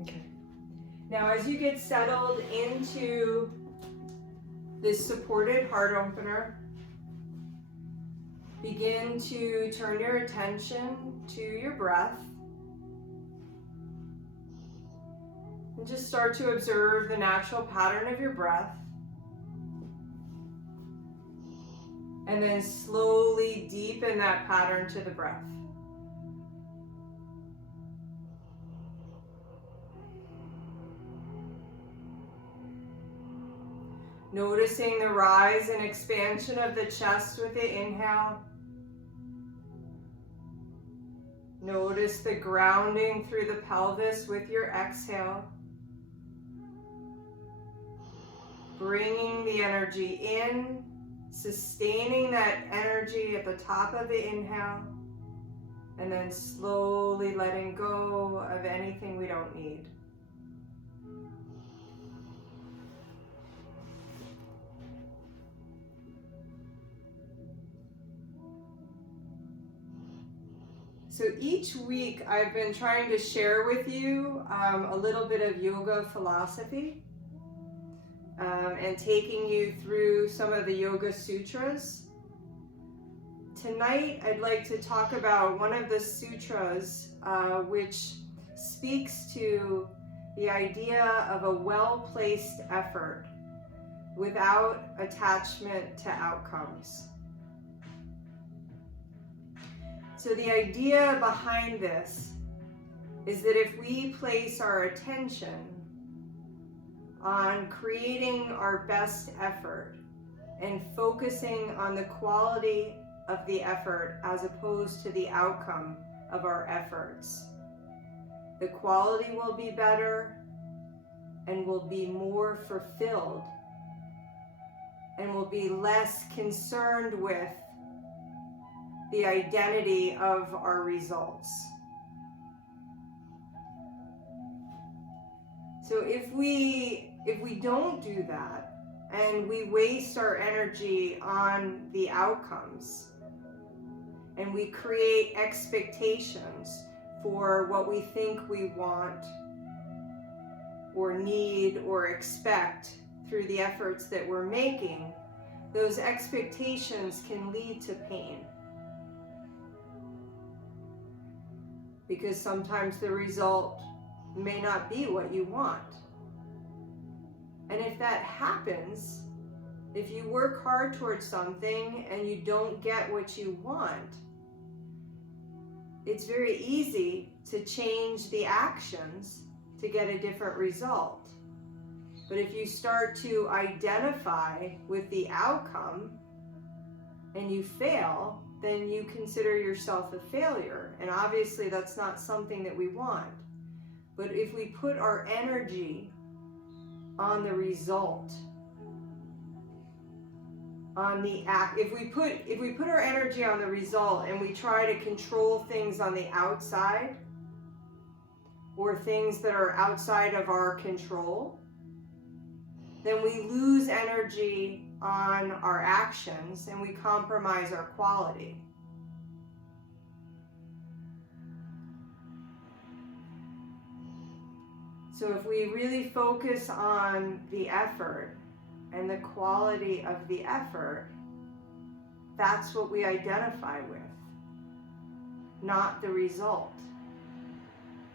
Okay. Now, as you get settled into this supported heart opener, begin to turn your attention to your breath. And just start to observe the natural pattern of your breath. And then slowly deepen that pattern to the breath. Noticing the rise and expansion of the chest with the inhale. Notice the grounding through the pelvis with your exhale. Bringing the energy in, sustaining that energy at the top of the inhale, and then slowly letting go of anything we don't need. So each week I've been trying to share with you a little bit of yoga philosophy and taking you through some of the Yoga Sutras. Tonight I'd like to talk about one of the sutras which speaks to the idea of a well-placed effort without attachment to outcomes. So the idea behind this is that if we place our attention on creating our best effort and focusing on the quality of the effort as opposed to the outcome of our efforts, the quality will be better and will be more fulfilled and will be less concerned with the identity of our results. So if we don't do that and we waste our energy on the outcomes and we create expectations for what we think we want or need or expect through the efforts that we're making, those expectations can lead to pain. Because sometimes the result may not be what you want. And if that happens, if you work hard towards something and you don't get what you want, it's very easy to change the actions to get a different result. But if you start to identify with the outcome and you fail, then you consider yourself a failure. And obviously that's not something that we want. But if we put our energy on the result, on the act, if we put our energy on the result and we try to control things on the outside or things that are outside of our control, then we lose energy on our actions and we compromise our quality. So if we really focus on the effort and the quality of the effort, that's what we identify with, not the result.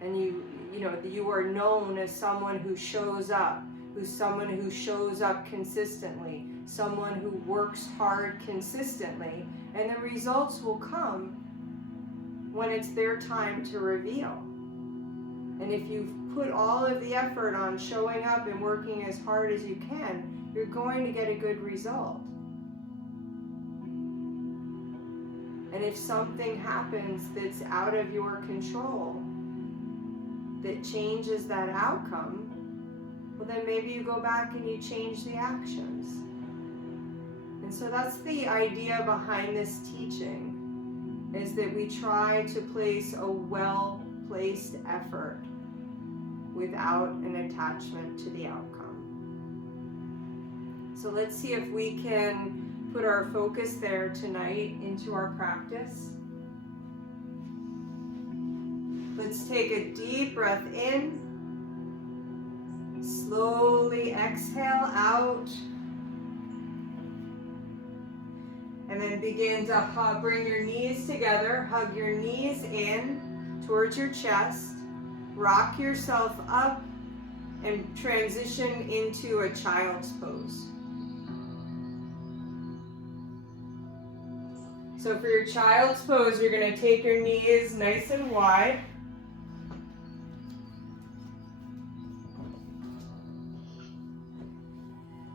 And you are known as someone who shows up, who's someone who shows up consistently, someone who works hard consistently, and the results will come when it's their time to reveal. And if you've put all of the effort on showing up and working as hard as you can, you're going to get a good result. And if something happens that's out of your control, that changes that outcome, well, then maybe you go back and you change the actions. And so that's the idea behind this teaching, is that we try to place a well-placed effort without an attachment to the outcome. So let's see if we can put our focus there tonight into our practice. Let's take a deep breath in Slowly exhale out. And then begin to bring your knees together. Hug your knees in towards your chest. Rock yourself up and transition into a child's pose. So for your child's pose, you're going to take your knees nice and wide.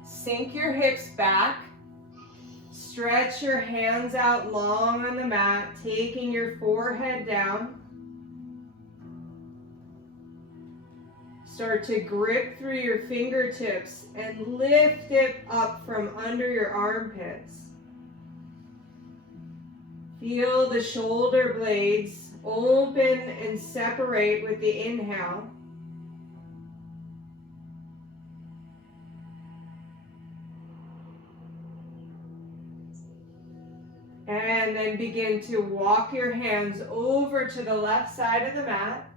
Sink your hips back. Stretch your hands out long on the mat, taking your forehead down. Start to grip through your fingertips and lift it up from under your armpits. Feel the shoulder blades open and separate with the inhale. And then begin to walk your hands over to the left side of the mat.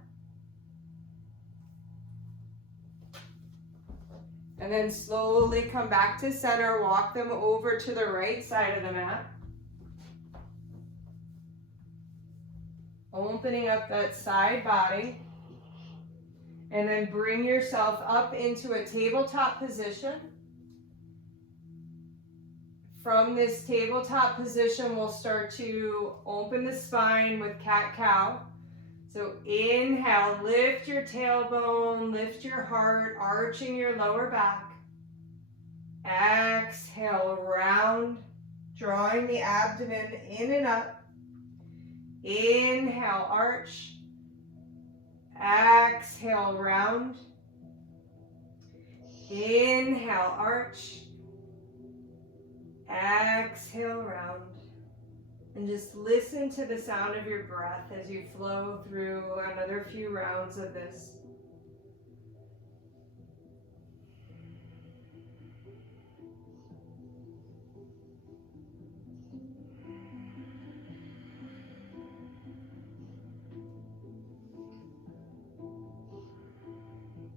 And then slowly come back to center, walk them over to the right side of the mat. Opening up that side body. And then bring yourself up into a tabletop position. From this tabletop position, we'll start to open the spine with cat-cow. So inhale, lift your tailbone, lift your heart, arching your lower back. Exhale, round, drawing the abdomen in and up. Inhale, arch. Exhale, round. Inhale, arch. Exhale, round. And just listen to the sound of your breath as you flow through another few rounds of this.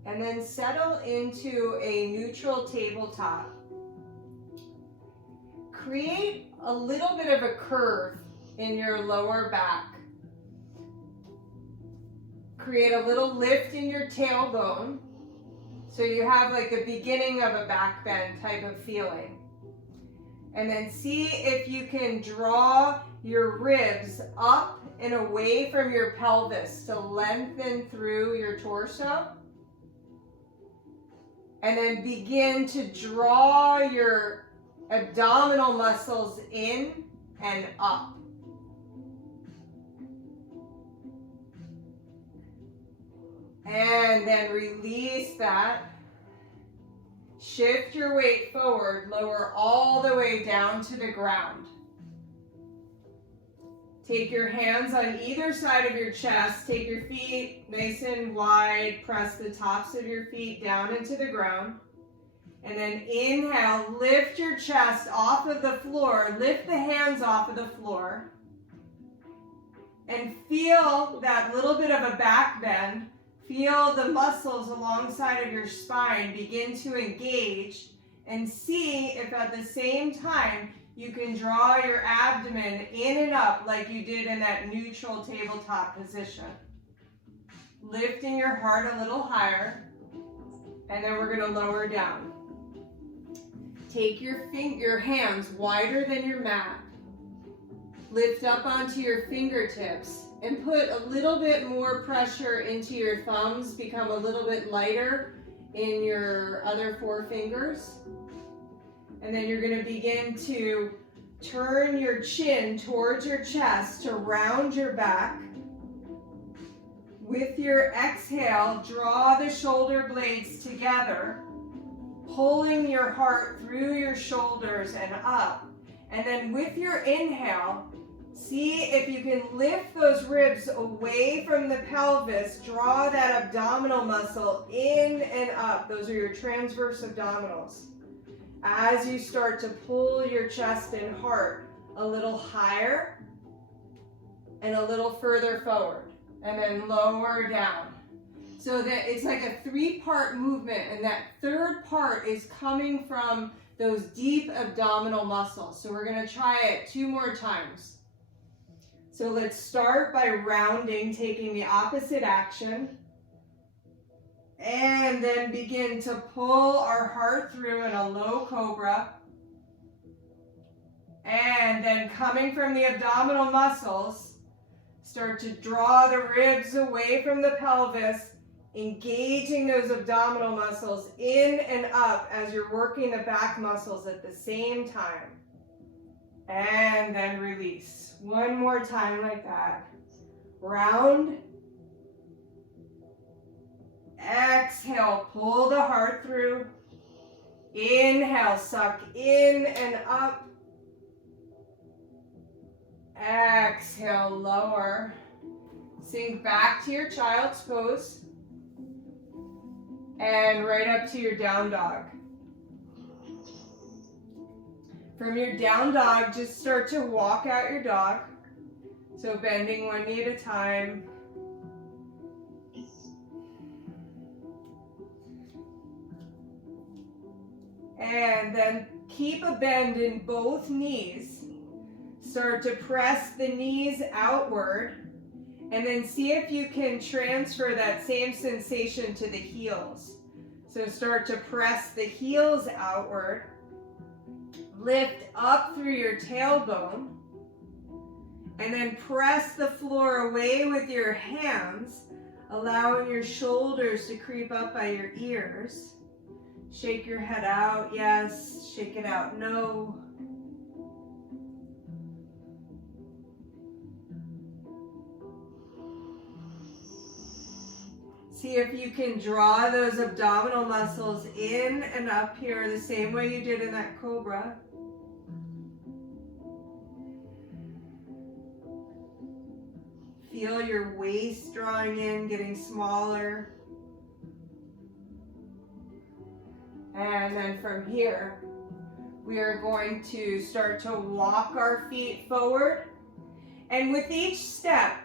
And then settle into a neutral tabletop. Create a little bit of a curve in your lower back. Create a little lift in your tailbone so you have like the beginning of a back bend type of feeling. And then see if you can draw your ribs up and away from your pelvis to lengthen through your torso. And then begin to draw your abdominal muscles in and up. And then release that. Shift your weight forward, lower all the way down to the ground. Take your hands on either side of your chest. Take your feet nice and wide. Press the tops of your feet down into the ground. And then inhale, lift your chest off of the floor. Lift the hands off of the floor. And feel that little bit of a back bend. Feel the muscles alongside of your spine begin to engage. And see if at the same time you can draw your abdomen in and up like you did in that neutral tabletop position. Lifting your heart a little higher. And then we're going to lower down. Take your hands wider than your mat. Lift up onto your fingertips and put a little bit more pressure into your thumbs. Become a little bit lighter in your other four fingers. And then you're going to begin to turn your chin towards your chest to round your back. With your exhale, draw the shoulder blades together, pulling your heart through your shoulders and up. And then with your inhale, see if you can lift those ribs away from the pelvis. Draw that abdominal muscle in and up. Those are your transverse abdominals. As you start to pull your chest and heart a little higher and a little further forward. And then lower down. So that it's like a 3-part movement, and that third part is coming from those deep abdominal muscles. So we're going to try it 2 more times. So let's start by rounding, taking the opposite action. And then begin to pull our heart through in a low cobra. And then coming from the abdominal muscles, start to draw the ribs away from the pelvis, engaging those abdominal muscles in and up as you're working the back muscles at the same time. And then release. 1 more time like that. Round. Exhale, pull the heart through. Inhale, suck in and up. Exhale, lower. Sink back to your child's pose. And right up to your down dog. From your down dog, just start to walk out your dog. So bending 1 knee at a time. And then keep a bend in both knees. Start to press the knees outward. And then see if you can transfer that same sensation to the heels. So start to press the heels outward. Lift up through your tailbone. And then press the floor away with your hands, allowing your shoulders to creep up by your ears. Shake your head out, yes. Shake it out, no. See if you can draw those abdominal muscles in and up here the same way you did in that cobra. Feel your waist drawing in, getting smaller. And then from here, we are going to start to walk our feet forward. And with each step,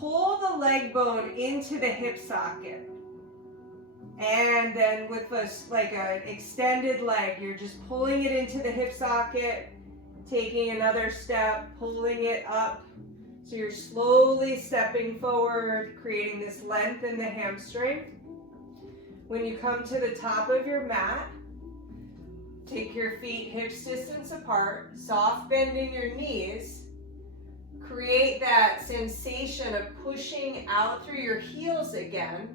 pull the leg bone into the hip socket. And then with like an extended leg, you're just pulling it into the hip socket, taking another step, pulling it up. So you're slowly stepping forward, creating this length in the hamstring. When you come to the top of your mat, take your feet hips distance apart, soft bending your knees. Create that sensation of pushing out through your heels again.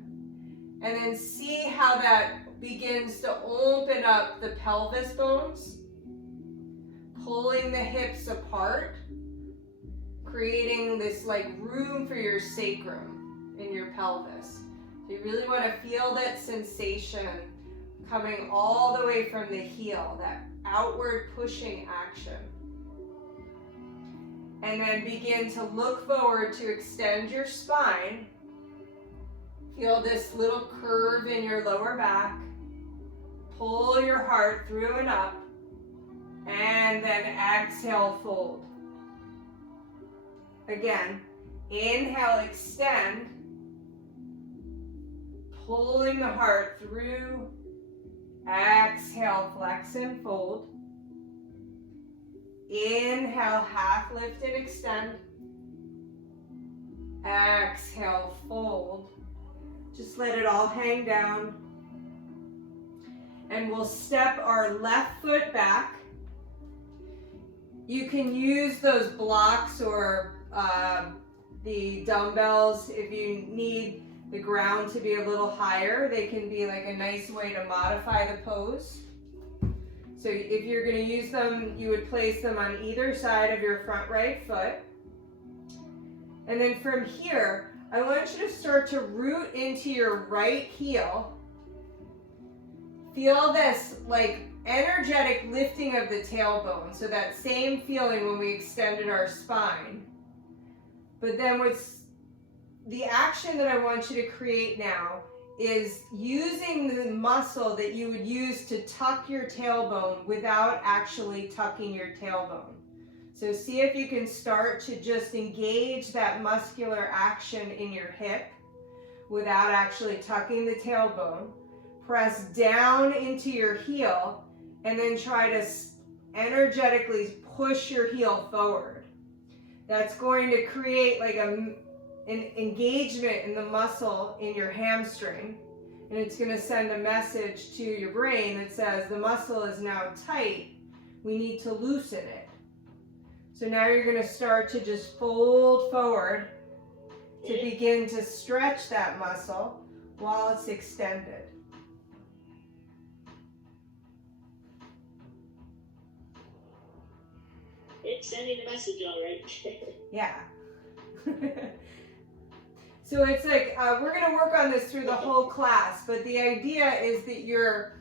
And then see how that begins to open up the pelvis bones. Pulling the hips apart. Creating this like room for your sacrum in your pelvis. So you really want to feel that sensation coming all the way from the heel, that outward pushing action. And then begin to look forward to extend your spine. Feel this little curve in your lower back. Pull your heart through and up. And then exhale, fold. Again, inhale, extend. Pulling the heart through. Exhale, flex and fold. Inhale, half lift and extend. Exhale, fold. Just let it all hang down. And we'll step our left foot back. You can use those blocks or the dumbbells if you need the ground to be a little higher. They can be like a nice way to modify the pose. So if you're going to use them, you would place them on either side of your front right foot. And then from here, I want you to start to root into your right heel. Feel this like energetic lifting of the tailbone. So that same feeling when we extended our spine. But then what's the action that I want you to create now is using the muscle that you would use to tuck your tailbone without actually tucking your tailbone. So see if you can start to just engage that muscular action in your hip without actually tucking the tailbone. Press down into your heel and then try to energetically push your heel forward. That's going to create like an engagement in the muscle in your hamstring, and it's going to send a message to your brain that says the muscle is now tight, we need to loosen it. So now you're going to start to just fold forward to begin to stretch that muscle while it's extended. It's sending a message, all right. Yeah. So it's like, we're going to work on this through the whole class, but the idea is that you're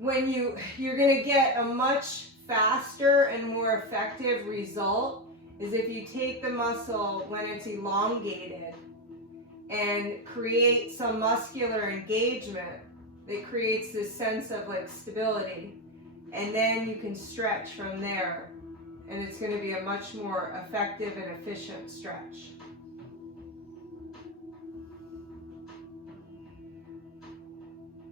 going to get a much faster and more effective result is if you take the muscle when it's elongated and create some muscular engagement that creates this sense of like stability, and then you can stretch from there, and it's going to be a much more effective and efficient stretch.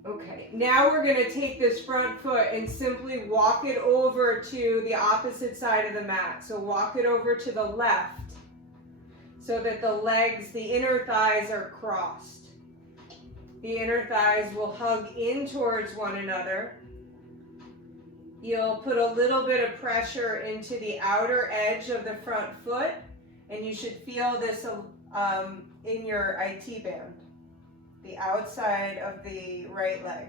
Okay, now we're going to take this front foot and simply walk it over to the opposite side of the mat. So walk it over to the left so that the legs, the inner thighs are crossed. The inner thighs will hug in towards one another. You'll put a little bit of pressure into the outer edge of the front foot, and you should feel this in your IT band, the outside of the right leg.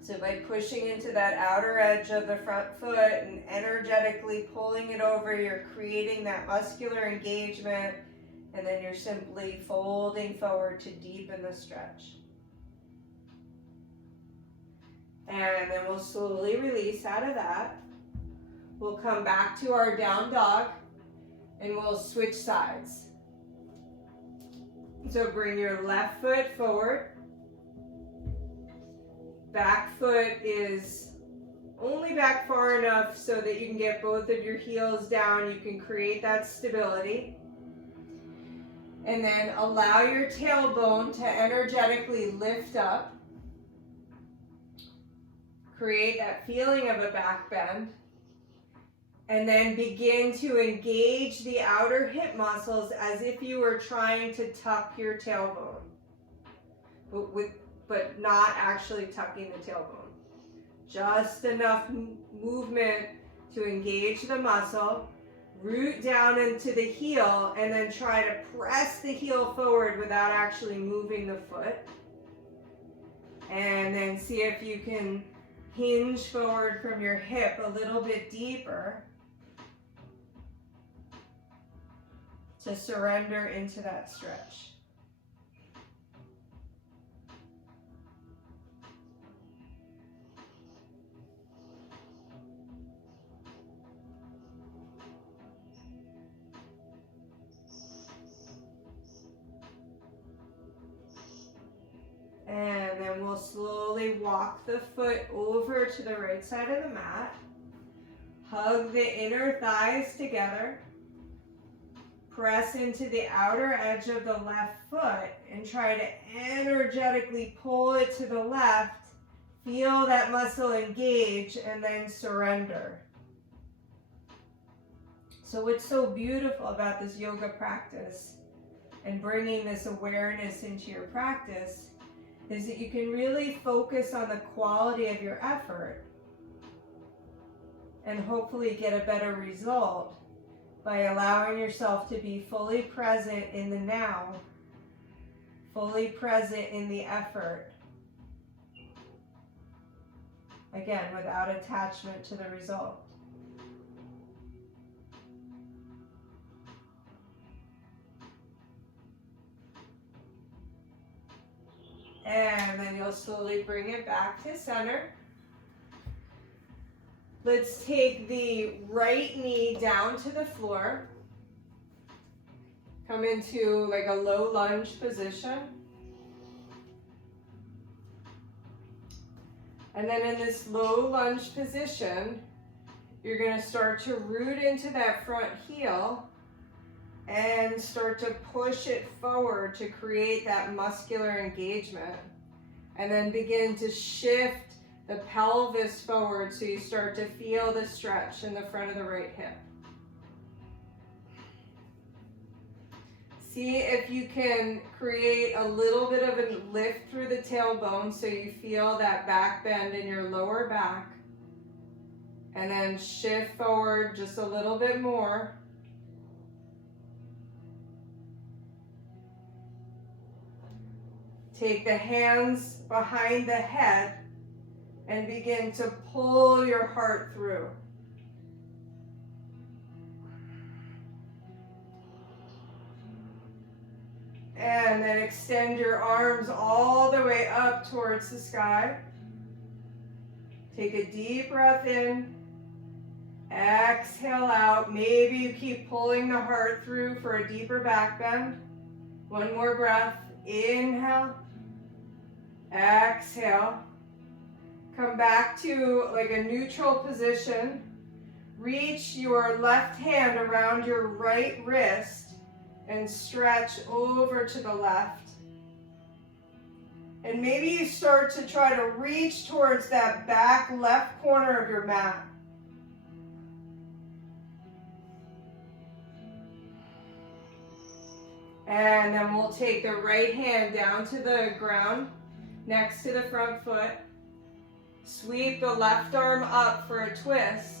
So by pushing into that outer edge of the front foot and energetically pulling it over, you're creating that muscular engagement, and then you're simply folding forward to deepen the stretch. And then we'll slowly release out of that. We'll come back to our down dog and we'll switch sides. So bring your left foot forward. Back foot is only back far enough so that you can get both of your heels down. You can create that stability. And then allow your tailbone to energetically lift up. Create that feeling of a back bend. And then begin to engage the outer hip muscles as if you were trying to tuck your tailbone, but not actually tucking the tailbone. Just enough movement to engage the muscle, root down into the heel, and then try to press the heel forward without actually moving the foot. And then see if you can hinge forward from your hip a little bit deeper to surrender into that stretch. And then we'll slowly walk the foot over to the right side of the mat. Hug the inner thighs together. Press into the outer edge of the left foot and try to energetically pull it to the left. Feel that muscle engage and then surrender. So what's so beautiful about this yoga practice and bringing this awareness into your practice is that you can really focus on the quality of your effort and hopefully get a better result by allowing yourself to be fully present in the now, fully present in the effort. Again, without attachment to the result. And then you'll slowly bring it back to center. Let's take the right knee down to the floor. Come into like a low lunge position. And then in this low lunge position, you're going to start to root into that front heel and start to push it forward to create that muscular engagement. And then begin to shift the pelvis forward so you start to feel the stretch in the front of the right hip. See if you can create a little bit of a lift through the tailbone so you feel that back bend in your lower back. And then shift forward just a little bit more. Take the hands behind the head and begin to pull your heart through. And then extend your arms all the way up towards the sky. Take a deep breath in. Exhale out. Maybe you keep pulling the heart through for a deeper back bend. One more breath. Inhale. Exhale. Come back to like a neutral position. Reach your left hand around your right wrist and stretch over to the left. And maybe you start to try to reach towards that back left corner of your mat. And then we'll take the right hand down to the ground next to the front foot. Sweep the left arm up for a twist.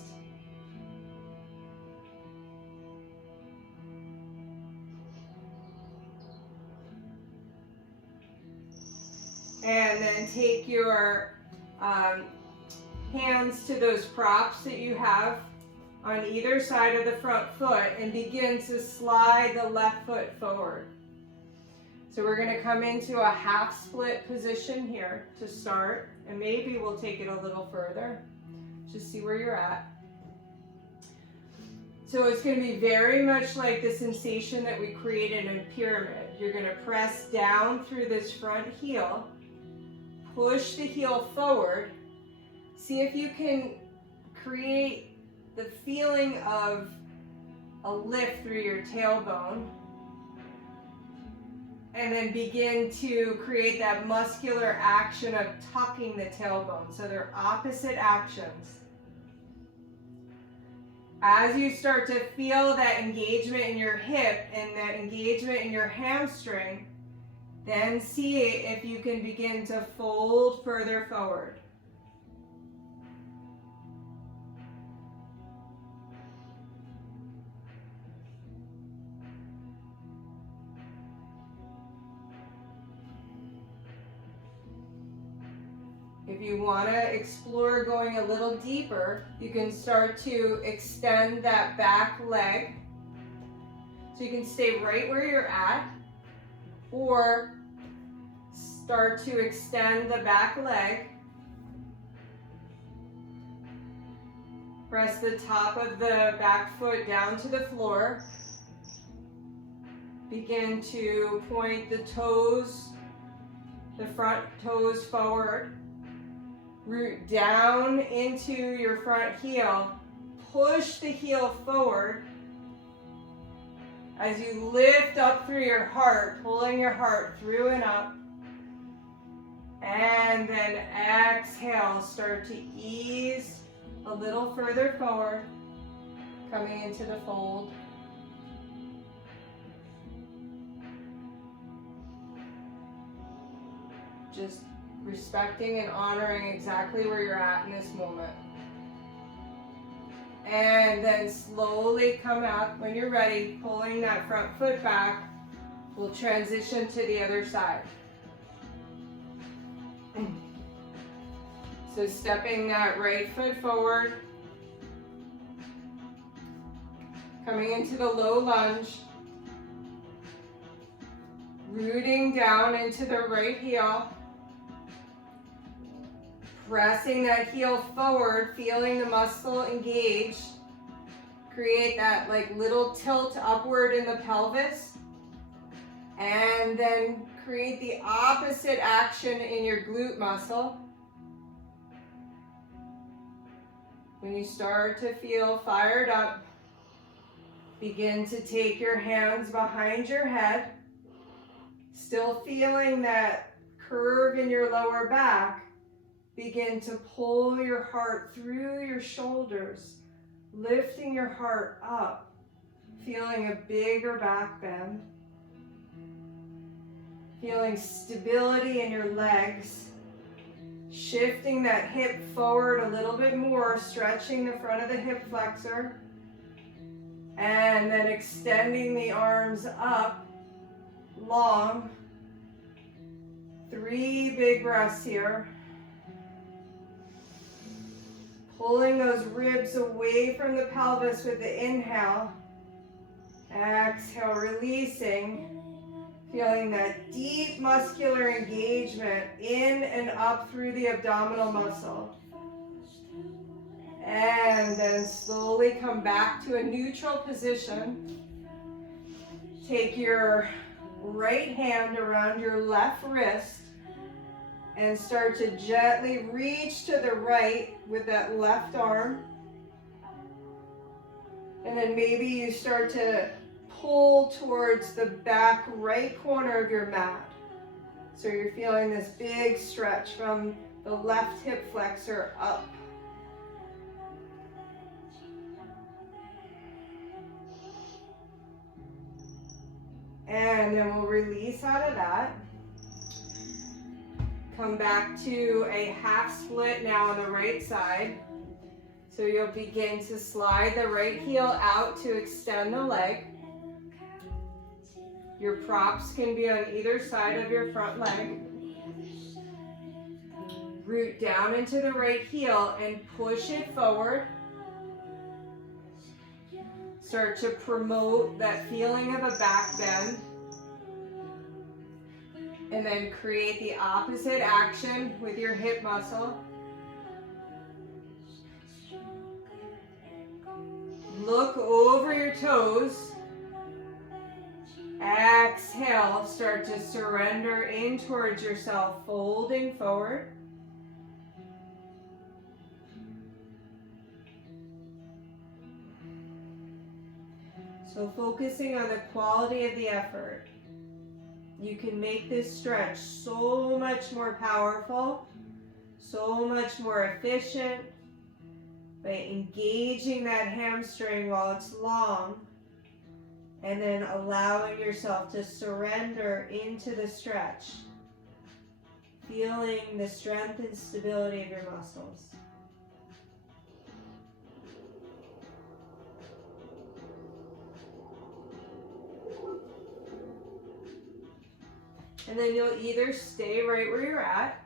And then take your hands to those props that you have on either side of the front foot and begin to slide the left foot forward. So we're going to come into a half split position here to start, and maybe we'll take it a little further. Just see where you're at. So it's going to be very much like the sensation that we created in a pyramid. You're going to press down through this front heel, push the heel forward. See if you can create the feeling of a lift through your tailbone. And then begin to create that muscular action of tucking the tailbone. So they're opposite actions. As you start to feel that engagement in your hip and that engagement in your hamstring, then see if you can begin to fold further forward. If you want to explore going a little deeper, you can start to extend that back leg. So you can stay right where you're at, or start to extend the back leg. Press the top of the back foot down to the floor. Begin to point the toes, the front toes forward. Root down into your front heel. Push the heel forward as you lift up through your heart, pulling your heart through and up. And then exhale, start to ease a little further forward, coming into the fold. Just respecting and honoring exactly where you're at in this moment. And then slowly come up when you're ready, pulling that front foot back. We'll transition to the other side. So stepping that right foot forward, coming into the low lunge, rooting down into the right heel, pressing that heel forward, feeling the muscle engage. Create that like little tilt upward in the pelvis. And then create the opposite action in your glute muscle. When you start to feel fired up, begin to take your hands behind your head, still feeling that curve in your lower back. Begin to pull your heart through your shoulders, lifting your heart up, feeling a bigger back bend, feeling stability in your legs, shifting that hip forward a little bit more, stretching the front of the hip flexor, and then extending the arms up, long. 3 big breaths here. Pulling those ribs away from the pelvis with the inhale. Exhale, releasing. Feeling that deep muscular engagement in and up through the abdominal muscle. And then slowly come back to a neutral position. Take your right hand around your left wrist and start to gently reach to the right with that left arm. And then maybe you start to pull towards the back right corner of your mat. So you're feeling this big stretch from the left hip flexor up. And then we'll release out of that. Come back to a half split now on the right side. So you'll begin to slide the right heel out to extend the leg. Your props can be on either side of your front leg. Root down into the right heel and push it forward. Start to promote that feeling of a back bend. And then create the opposite action with your hip muscle. Look over your toes. Exhale, start to surrender in towards yourself, folding forward. So focusing on the quality of the effort. You can make this stretch so much more powerful, so much more efficient by engaging that hamstring while it's long and then allowing yourself to surrender into the stretch, feeling the strength and stability of your muscles. And then you'll either stay right where you're at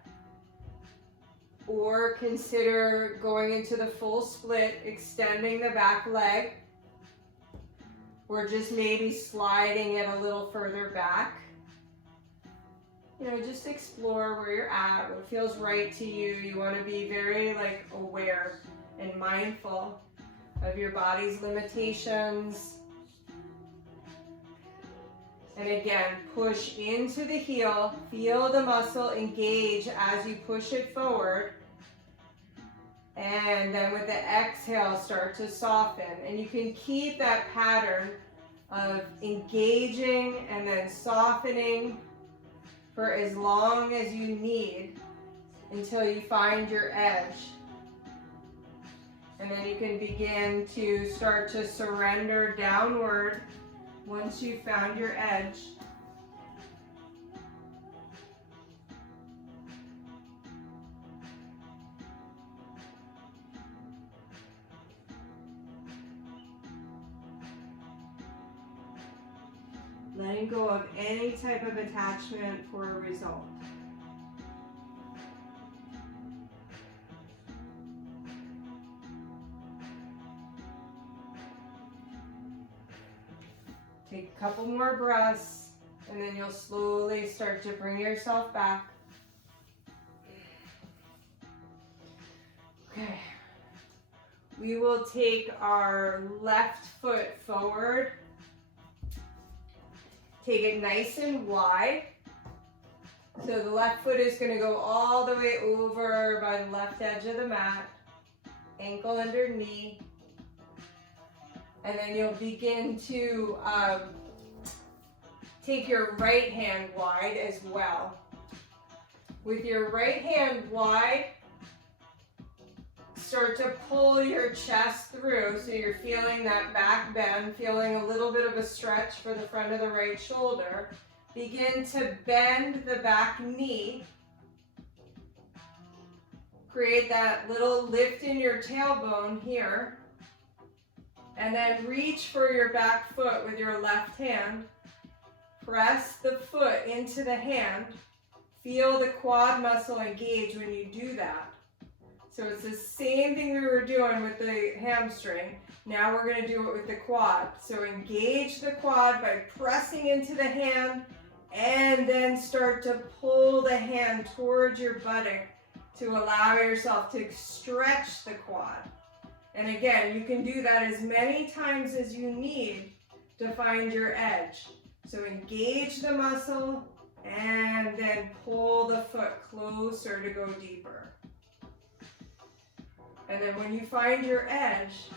or consider going into the full split, extending the back leg, or just maybe sliding it a little further back. You know, just explore where you're at, what feels right to you. You want to be very aware and mindful of your body's limitations. And again, push into the heel, feel the muscle engage as you push it forward. And then with the exhale, start to soften. And you can keep that pattern of engaging and then softening for as long as you need until you find your edge. And then you can begin to start to surrender downward once you've found your edge. Letting go of any type of attachment for a result. Take a couple more breaths, and then you'll slowly start to bring yourself back. Okay. We will take our left foot forward. Take it nice and wide. So the left foot is going to go all the way over by the left edge of the mat. ankle under knee. And then you'll begin to take your right hand wide as well. With your right hand wide, start to pull your chest through so you're feeling that back bend, feeling a little bit of a stretch for the front of the right shoulder. Begin to bend the back knee. Create that little lift in your tailbone here. And then reach for your back foot with your left hand. Press the foot into the hand. Feel the quad muscle engage when you do that. So it's the same thing we were doing with the hamstring. Now we're going to do it with the quad. So engage the quad by pressing into the hand and then start to pull the hand towards your buttock to allow yourself to stretch the quad. And again, you can do that as many times as you need to find your edge. So engage the muscle and then pull the foot closer to go deeper. And then when you find your edge,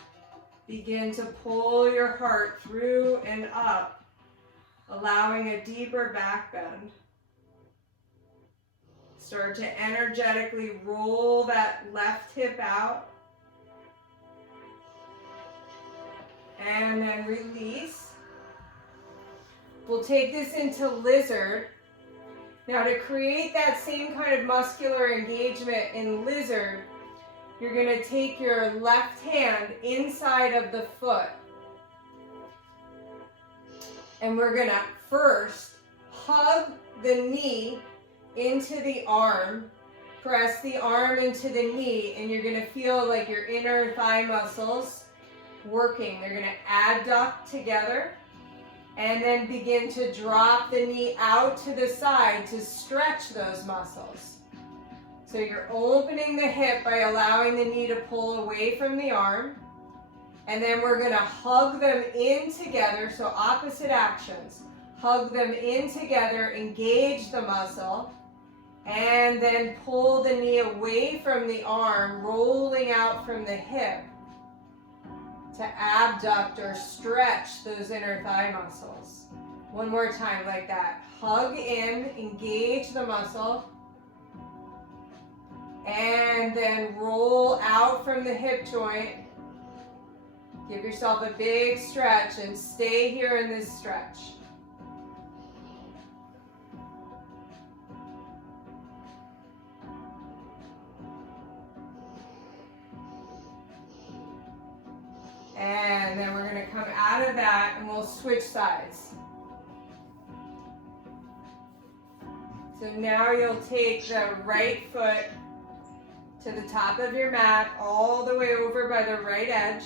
begin to pull your heart through and up, allowing a deeper back bend. Start to energetically roll that left hip out. And then release. We'll take this into lizard. Now to create that same kind of muscular engagement in lizard, you're going to take your left hand inside of the foot. And we're going to first hug the knee into the arm. Press the arm into the knee, and you're going to feel like your inner thigh muscles working. They're going to adduct together. And then begin to drop the knee out to the side to stretch those muscles. So you're opening the hip by allowing the knee to pull away from the arm. And then we're going to hug them in together, so opposite actions. Hug them in together, engage the muscle, and then pull the knee away from the arm, rolling out from the hip to abduct or stretch those inner thigh muscles. One more time like that. Hug in, engage the muscle, and then roll out from the hip joint. Give yourself a big stretch and stay here in this stretch. And then we're going to come out of that and we'll switch sides. So now you'll take the right foot to the top of your mat, all the way over by the right edge.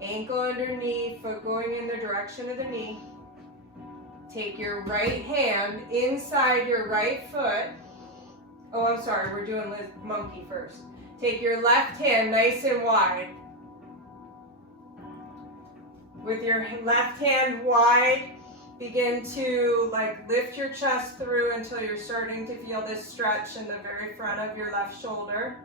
Ankle underneath, foot going in the direction of the knee. Take your right hand inside your right foot. Oh, I'm sorry, we're doing monkey first. Take your left hand nice and wide. With your left hand wide, begin to lift your chest through until you're starting to feel this stretch in the very front of your left shoulder.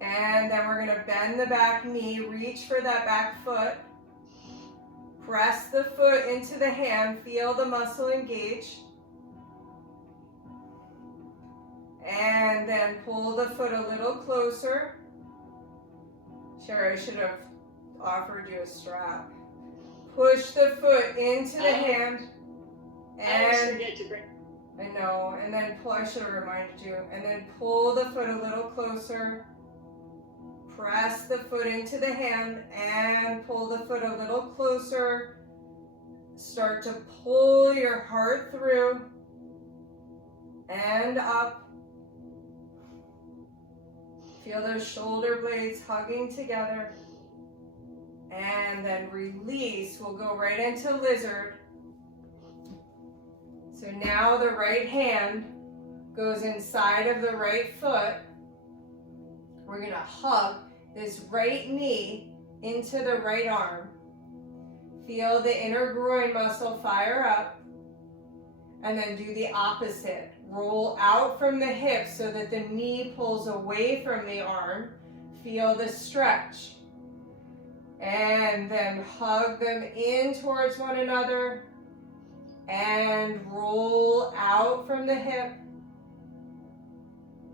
And then we're going to bend the back knee, reach for that back foot. Press the foot into the hand, feel the muscle engage. And then pull the foot a little closer. Sure, I should have offered you a strap. Push the foot into the hand. I always forget to bring. I know, and then pull, I should have reminded you. And then pull the foot a little closer. Press the foot into the hand and pull the foot a little closer. Start to pull your heart through and up. Feel those shoulder blades hugging together. And then release. We'll go right into lizard. So now the right hand goes inside of the right foot. We're going to hug this right knee into the right arm. Feel the inner groin muscle fire up. And then do the opposite. Roll out from the hips so that the knee pulls away from the arm. Feel the stretch. And then hug them in towards one another. And roll out from the hip.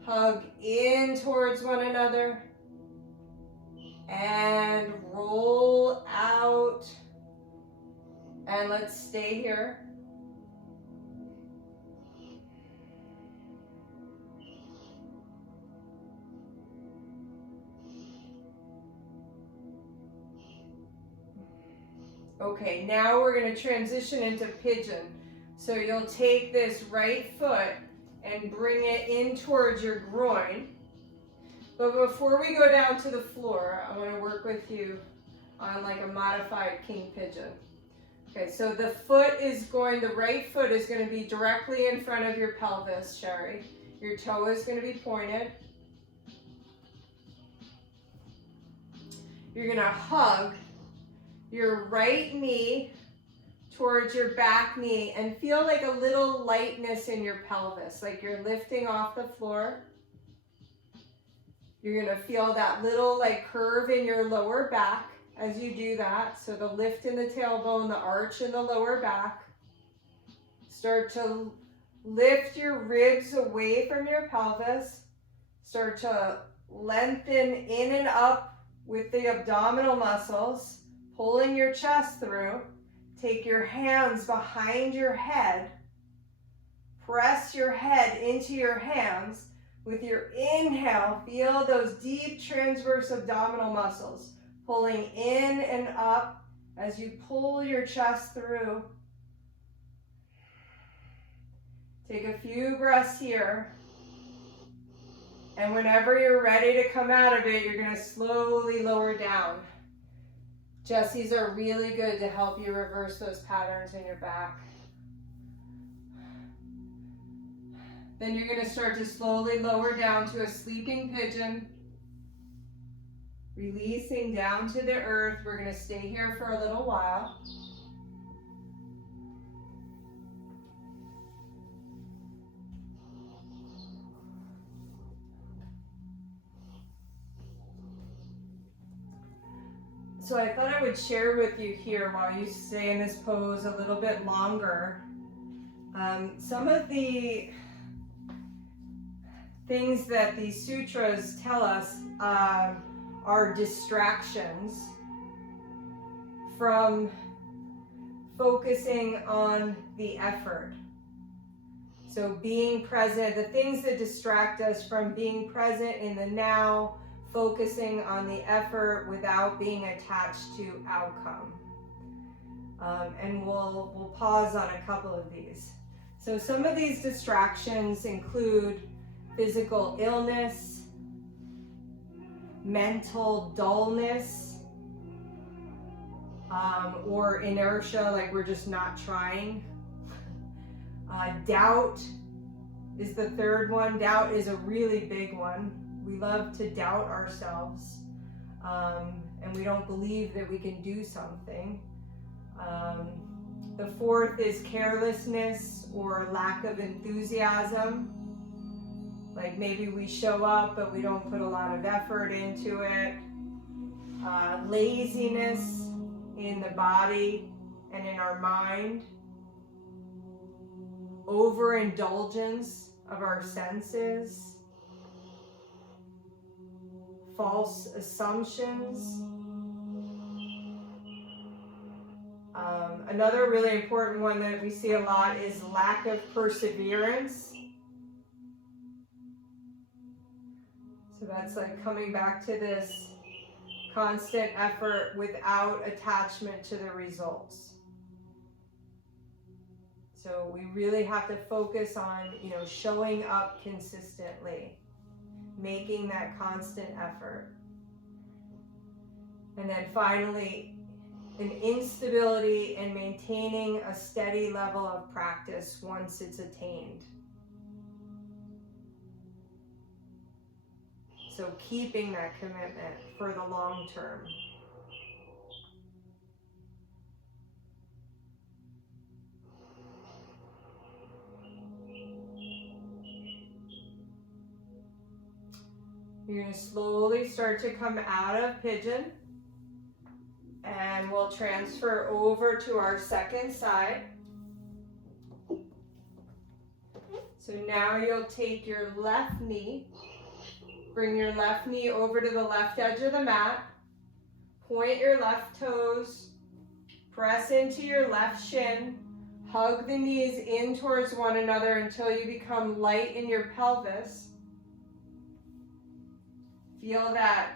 Hug in towards one another. And roll out. And let's stay here. Okay, now we're going to transition into pigeon. So you'll take this right foot and bring it in towards your groin. But before we go down to the floor, I want to work with you on like a modified king pigeon. Okay, so the right foot is going to be directly in front of your pelvis, Sherry. Your toe is going to be pointed. You're going to hug your right knee towards your back knee and feel like a little lightness in your pelvis, like you're lifting off the floor. You're going to feel that little like curve in your lower back as you do that. So the lift in the tailbone, the arch in the lower back. Start to lift your ribs away from your pelvis. Start to lengthen in and up with the abdominal muscles. Pulling your chest through, take your hands behind your head, press your head into your hands. With your inhale, feel those deep transverse abdominal muscles, pulling in and up as you pull your chest through. Take a few breaths here. And whenever you're ready to come out of it, you're going to slowly lower down. Jessies are really good to help you reverse those patterns in your back. Then you're going to start to slowly lower down to a sleeping pigeon. Releasing down to the earth. We're going to stay here for a little while. So I thought I would share with you here while you stay in this pose a little bit longer. Some of the things that these sutras tell us are distractions from focusing on the effort. So being present, the things that distract us from being present in the now, focusing on the effort without being attached to outcome. And we'll pause on a couple of these. So some of these distractions include physical illness, mental dullness, or inertia, like we're just not trying. Doubt is the third one. Doubt is a really big one. We love to doubt ourselves, and we don't believe that we can do something. The fourth is carelessness or lack of enthusiasm. Like maybe we show up, but we don't put a lot of effort into it. Laziness in the body and in our mind. Overindulgence of our senses. False assumptions. Another really important one that we see a lot is lack of perseverance. So that's like coming back to this constant effort without attachment to the results. So we really have to focus on, showing up consistently, making that constant effort. And then finally, an instability in maintaining a steady level of practice once it's attained. So keeping that commitment for the long term. You're going to slowly start to come out of pigeon. And we'll transfer over to our second side. So now you'll take your left knee, bring your left knee over to the left edge of the mat, point your left toes, press into your left shin, hug the knees in towards one another until you become light in your pelvis. Feel that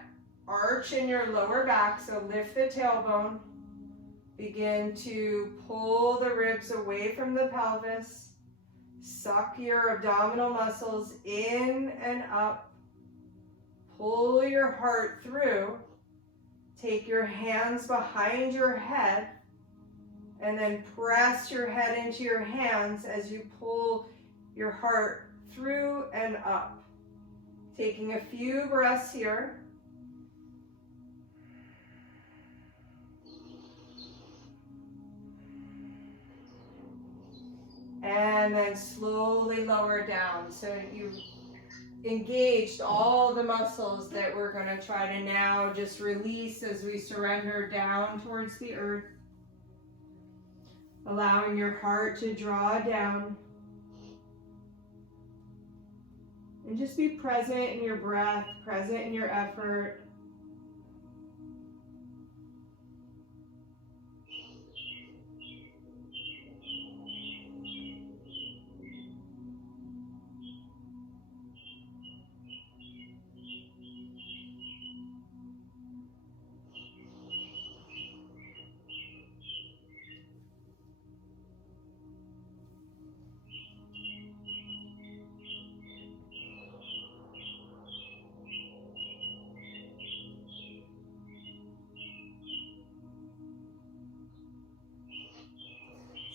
arch in your lower back, so lift the tailbone. Begin to pull the ribs away from the pelvis. Suck your abdominal muscles in and up. Pull your heart through. Take your hands behind your head and then press your head into your hands as you pull your heart through and up. Taking a few breaths here. And then slowly lower down. So you've engaged all the muscles that we're going to try to now just release as we surrender down towards the earth. Allowing your heart to draw down. And just be present in your breath, present in your effort.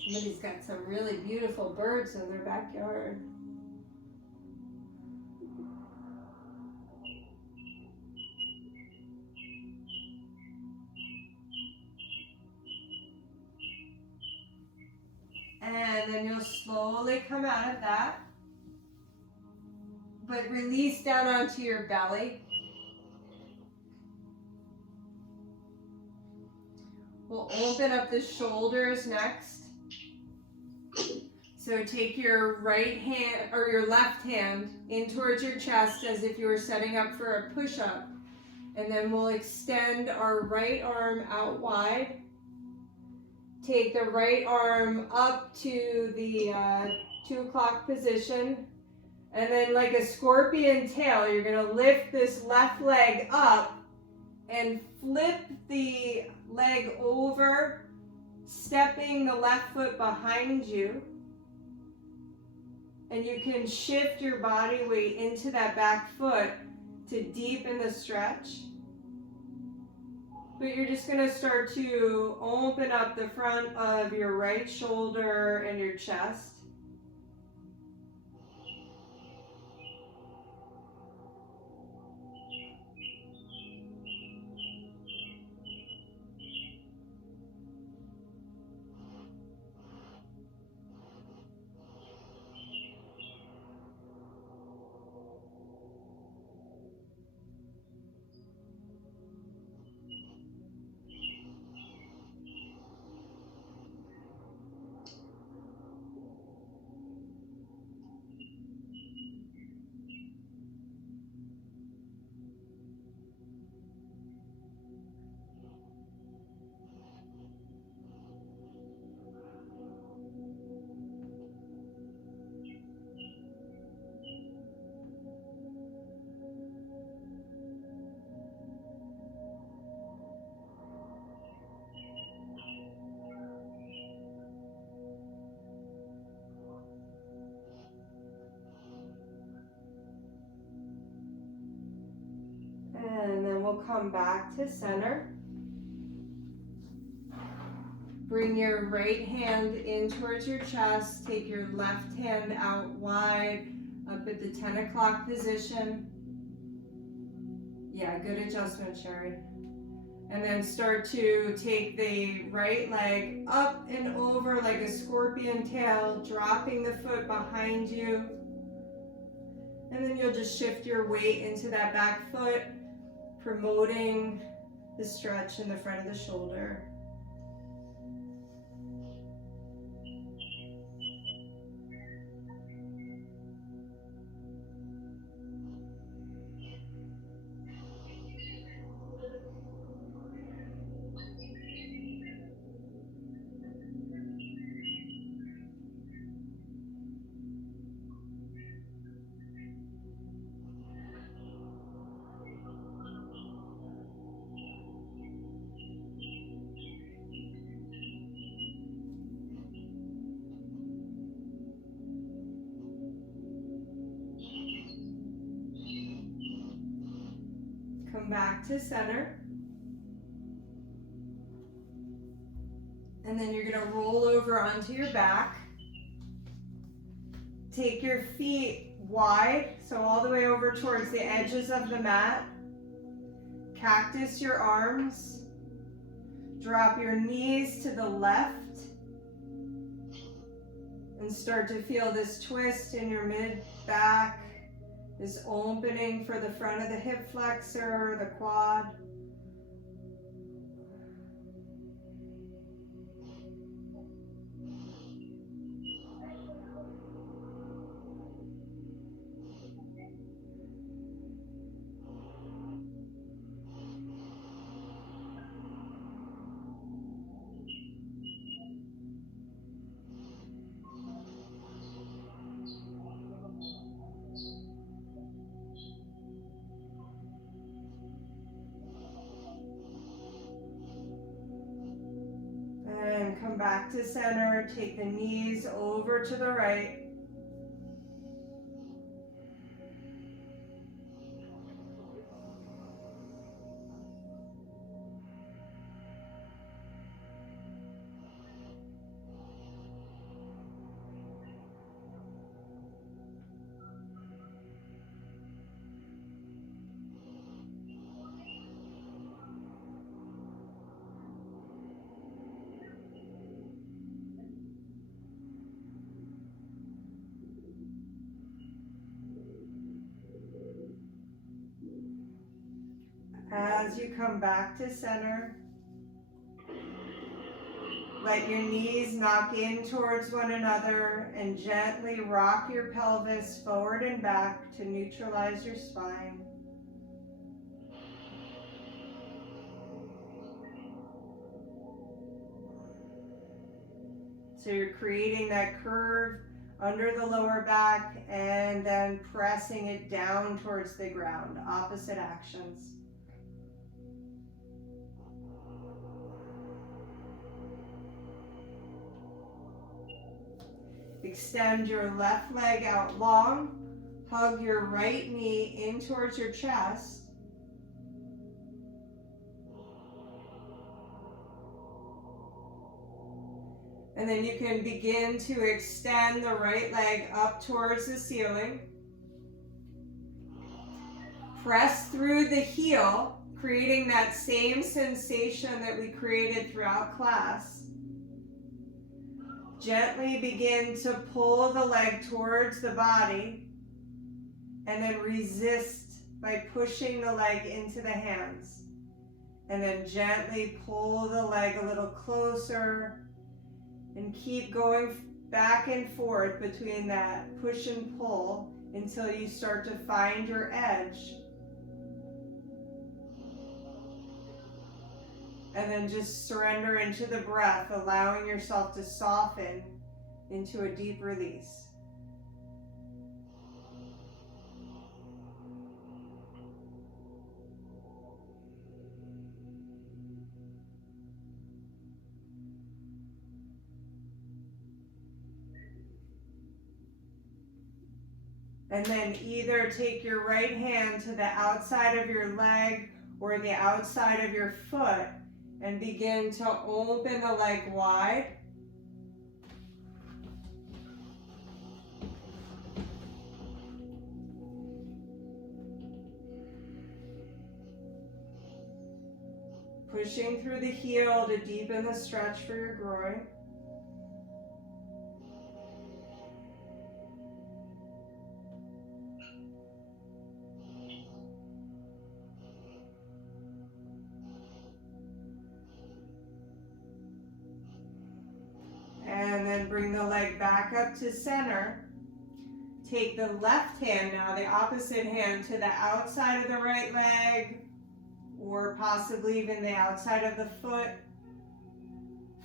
Somebody's got some really beautiful birds in their backyard. And then you'll slowly come out of that, but release down onto your belly. We'll open up the shoulders next. So take your right hand or your left hand in towards your chest as if you were setting up for a push-up. And then we'll extend our right arm out wide. Take the right arm up to the 2 o'clock position. And then like a scorpion tail, you're going to lift this left leg up and flip the leg over, stepping the left foot behind you. And you can shift your body weight into that back foot to deepen the stretch. But you're just going to start to open up the front of your right shoulder and your chest. And then we'll come back to center. Bring your right hand in towards your chest. Take your left hand out wide, up at the 10 o'clock position. Yeah, good adjustment, Sherry. And then start to take the right leg up and over like a scorpion tail, dropping the foot behind you. And then you'll just shift your weight into that back foot, promoting the stretch in the front of the shoulder. Come back to center. And then you're going to roll over onto your back. Take your feet wide, so all the way over towards the edges of the mat. Cactus your arms. Drop your knees to the left. And start to feel this twist in your mid-back. This opening for the front of the hip flexor, the quad. And come back to center. Take the knees over to the right. As you come back to center, let your knees knock in towards one another and gently rock your pelvis forward and back to neutralize your spine. So you're creating that curve under the lower back and then pressing it down towards the ground. Opposite actions. Extend your left leg out long. Hug your right knee in towards your chest. And then you can begin to extend the right leg up towards the ceiling. Press through the heel, creating that same sensation that we created throughout class. Gently begin to pull the leg towards the body and then resist by pushing the leg into the hands. And then gently pull the leg a little closer and keep going back and forth between that push and pull until you start to find your edge. And then just surrender into the breath, allowing yourself to soften into a deep release. And then either take your right hand to the outside of your leg or the outside of your foot and begin to open the leg wide. Pushing through the heel to deepen the stretch for your groin. And then bring the leg back up to center. Take the left hand now, the opposite hand, to the outside of the right leg, or possibly even the outside of the foot.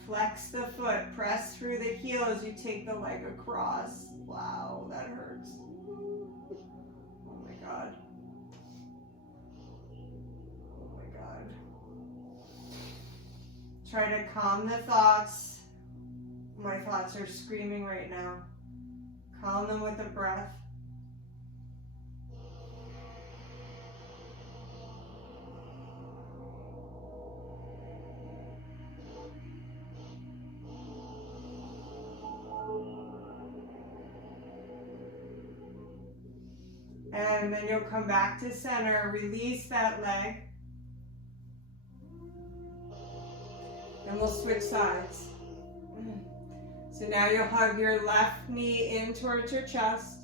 Flex the foot, press through the heel as you take the leg across. Wow, that hurts. Oh my God. Oh my God. Try to calm the thoughts. My thoughts are screaming right now. Calm them with a breath. And then you'll come back to center, release that leg. And we'll switch sides. So now you'll hug your left knee in towards your chest.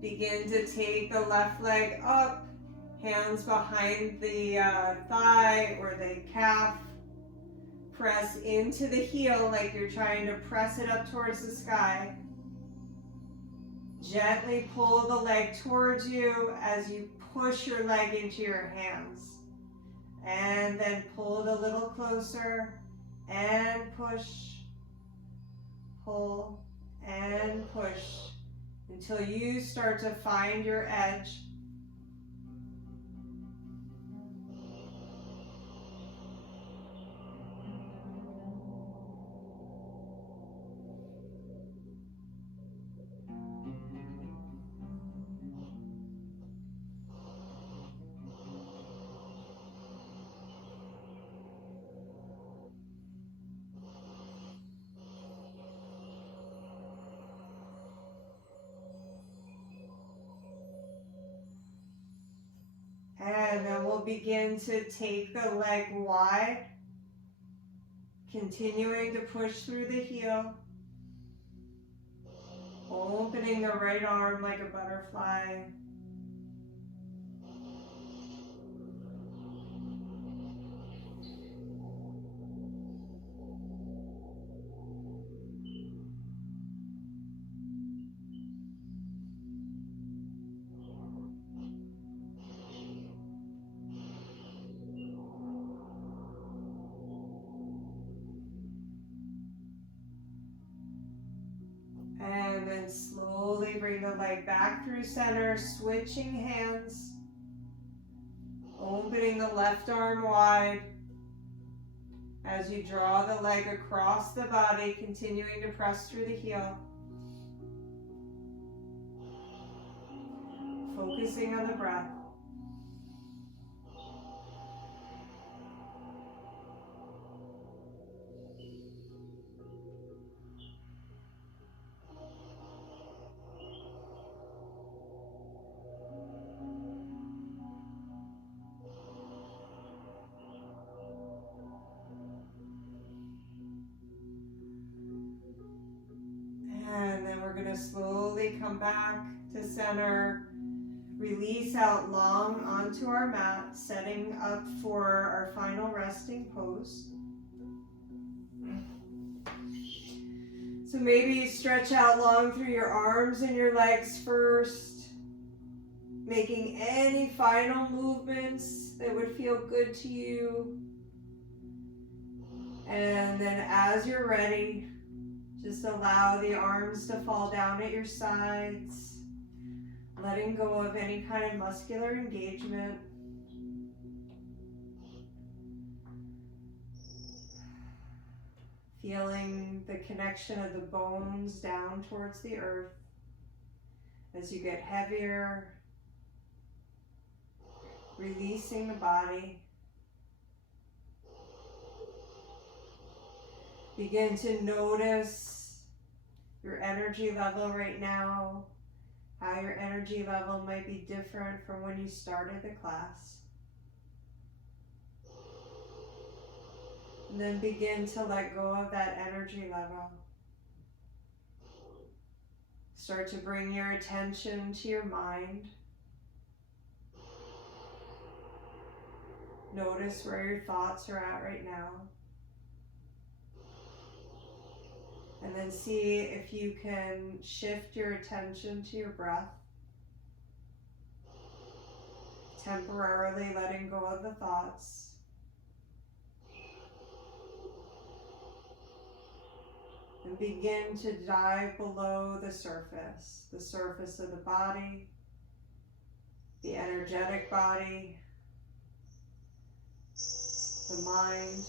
Begin to take the left leg up, hands behind the thigh or the calf. Press into the heel like you're trying to press it up towards the sky. Gently pull the leg towards you as you push your leg into your hands. And then pull it a little closer and push, pull and push until you start to find your edge. And then we'll begin to take the leg wide, continuing to push through the heel, opening the right arm like a butterfly. And then slowly bring the leg back through center, switching hands, opening the left arm wide as you draw the leg across the body, continuing to press through the heel. Focusing on the breath. And then we're going to slowly come back to center, release out long onto our mat, setting up for our final resting pose. So maybe you stretch out long through your arms and your legs first, making any final movements that would feel good to you. And then as you're ready, just allow the arms to fall down at your sides, letting go of any kind of muscular engagement. Feeling the connection of the bones down towards the earth as you get heavier, releasing the body. Begin to notice your energy level right now, how your energy level might be different from when you started the class. And then begin to let go of that energy level. Start to bring your attention to your mind. Notice where your thoughts are at right now. And then see if you can shift your attention to your breath. Temporarily letting go of the thoughts. And begin to dive below the surface of the body, the energetic body, the mind.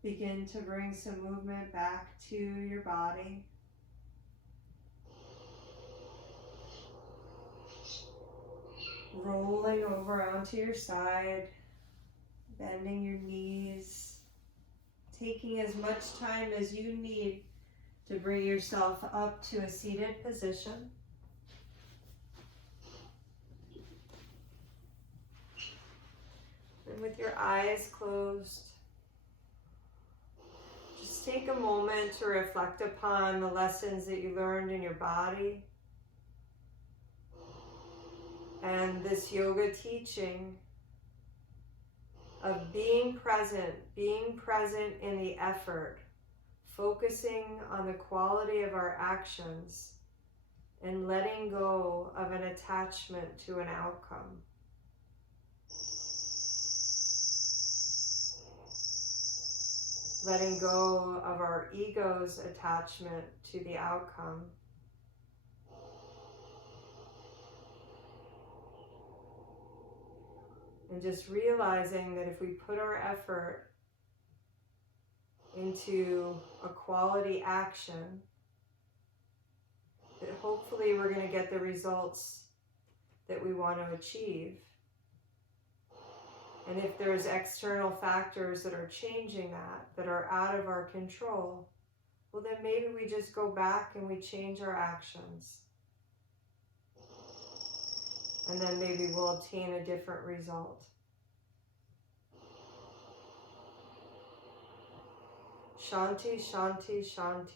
Begin to bring some movement back to your body. Rolling over onto your side, bending your knees, taking as much time as you need to bring yourself up to a seated position. And with your eyes closed, just take a moment to reflect upon the lessons that you learned in your body and this yoga teaching of being present in the effort, focusing on the quality of our actions and letting go of an attachment to an outcome. Letting go of our ego's attachment to the outcome. And just realizing that if we put our effort into a quality action, that hopefully we're going to get the results that we want to achieve. And if there's external factors that are changing that are out of our control, well then maybe we just go back and we change our actions. And then maybe we'll obtain a different result. Shanti, Shanti, Shanti.